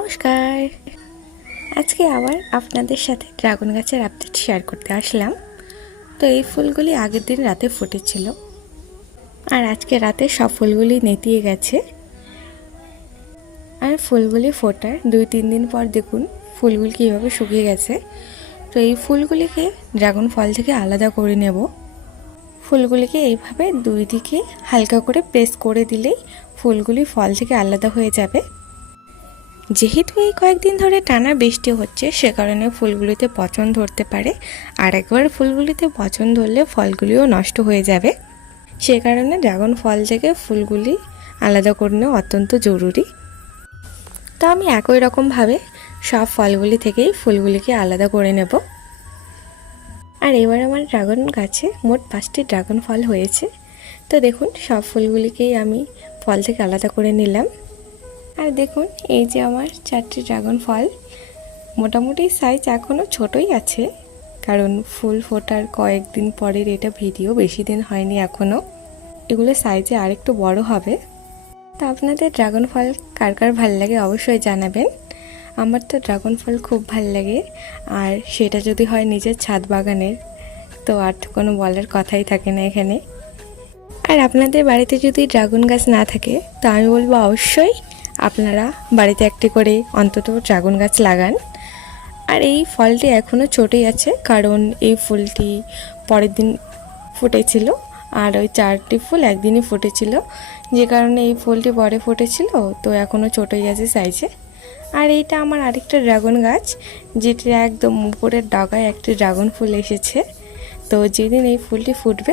নমস্কার। আজকে আবার আপনাদের সাথে ড্রাগন গাছের আপডেট শেয়ার করতে আসলাম। তো এই ফুলগুলি আগের দিন রাতে ফুটেছিল, আর আজকে রাতে সব ফুলগুলি নেতিয়ে গেছে। আর ফুলগুলি ফোটার 2-3 দিন পর দেখুন ফুলগুলি কীভাবে শুকিয়ে গেছে। তো এই ফুলগুলিকে ড্রাগন ফল থেকে আলাদা করে নেব। ফুলগুলিকে এইভাবে দুই দিকে হালকা করে প্রেস করে দিলেই ফুলগুলি ফল থেকে আলাদা হয়ে যাবে। যেহেতু এই কয়েকদিন ধরে টানা বৃষ্টি হচ্ছে, সে কারণে ফুলগুলিতে পচন ধরতে পারে, আর একবার ফুলগুলিতে পচন ধরলে ফলগুলিও নষ্ট হয়ে যাবে। সে কারণে ড্রাগন ফল থেকে ফুলগুলি আলাদা করে নেওয়া অত্যন্ত জরুরি। তো আমি একই রকমভাবে সব ফলগুলি থেকেই ফুলগুলিকে আলাদা করে নেব। আর এবার আমার ড্রাগন গাছে মোট 5টি ড্রাগন ফল হয়েছে। তো দেখুন সব ফুলগুলিকেই আমি ফল থেকে আলাদা করে নিলাম। আর দেখুন এই যে আমার 4টি ড্রাগন ফল, মোটামুটি সাইজ এখনও ছোটই আছে, কারণ ফুল ফোটার কয়েকদিন পরের এটা ভিডিও, বেশি দিন হয়নি এখনও। এগুলো সাইজে আরেকটু বড় হবে। তো আপনাদের ড্রাগন ফল কার কার ভাল লাগে অবশ্যই জানাবেন। আমার তো ড্রাগন ফল খুব ভাল লাগে, আর সেটা যদি হয় নিজের ছাদ বাগানের, তো আর তো কোনো বলার কথাই থাকে না এখানে। আর আপনাদের বাড়িতে যদি ড্রাগন গাছ না থাকে, তো আমি বলবো অবশ্যই আপনারা বাড়িতে একটি করে অন্তত ড্রাগন গাছ লাগান। আর এই ফলটি এখনও ছোটই আছে, কারণ এই ফুলটি পরের দিন ফুটেছিল, আর ওই 4টি ফুল একদিনই ফুটেছিল, যে কারণে এই ফুলটি পরে ফুটেছিল। তো এখনও ছোটই আছে সাইজে। আর এইটা আমার আরেকটা ড্রাগন গাছ, যেটি একদম উপরের ডগায় একটি ড্রাগন ফুল এসেছে। তো যেদিন এই ফুলটি ফুটবে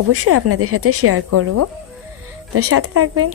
অবশ্যই আপনাদের সাথে শেয়ার করব। তো সাথে থাকবেন।